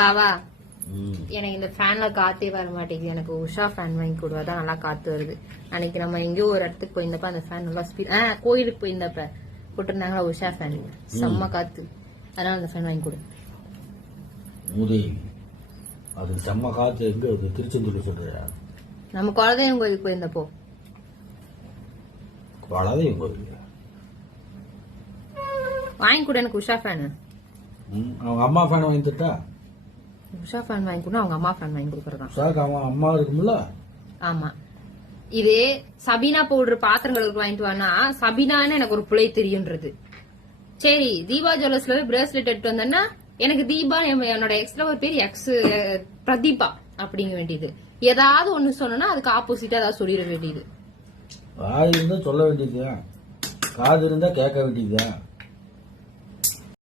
பாவா எனக்கு இந்த ஃபேன்ல காத்தே வர மாட்டேங்குது. எனக்கு உஷா ஃபேன் வாங்கி கொடுவாதான் நல்லா காத்து வருது. அன்னைக்கு நம்ம எங்கேயோ ஒரு இடத்துக்கு போயிருந்தப்ப அந்த ஃபேன் நல்லா ஸ்பீட் கோயிலுக்கு போயிருந்தப்ப போட்டிருந்தாங்களா உஷா ஃபேன், செம்ம காத்து. அதனால அந்த ஃபேன் வாங்கி கொடு. அது செம்ம காத்து. எங்க திருச்செந்தூர்ல சொல்றியா? நம்ம குலதெய்வம் கோயிலுக்கு போயிருந்தப்போ. குலதெய்வம் கோயில் வாங்கி கொடு எனக்கு உஷா ஃபேன். அவங்க அம்மா ஃபேன் வாங்கி தட்டா? உஷா ஃபேன் வாங்கி கொடு, அவங்க அம்மா ஃபேன் வாங்கி கொடுக்கறதா? உஷாக்கு அவங்க அம்மா இருக்கும்ல. ஆமா. இது சபீனா பவுடர் பாத்திரங்களுக்கு வாங்கிட்டு வானா சபீனான்னு எனக்கு ஒரு பிள்ளை தெரியும்ன்றது. சரி தீபா ஜுவல்லர்ஸ்ல பிரேஸ்லெட் எடுத்து வந்தேன்னா எனக்கு தீபா என்னோட எக்ஸ்ல ஒரு பேர் எக்ஸ் பிரதீபா அப்படிங்க வேண்டியது. ஏதாவது ஒண்ணு சொன்னா அதுக்கு ஆப்போசிட்டா ஏதாவது சொல்லிட வேண்டியது. வாய் இருந்தா சொல்ல வேண்டியதுதான், காது இருந்தா கேட்க வேண்டியதுதான்.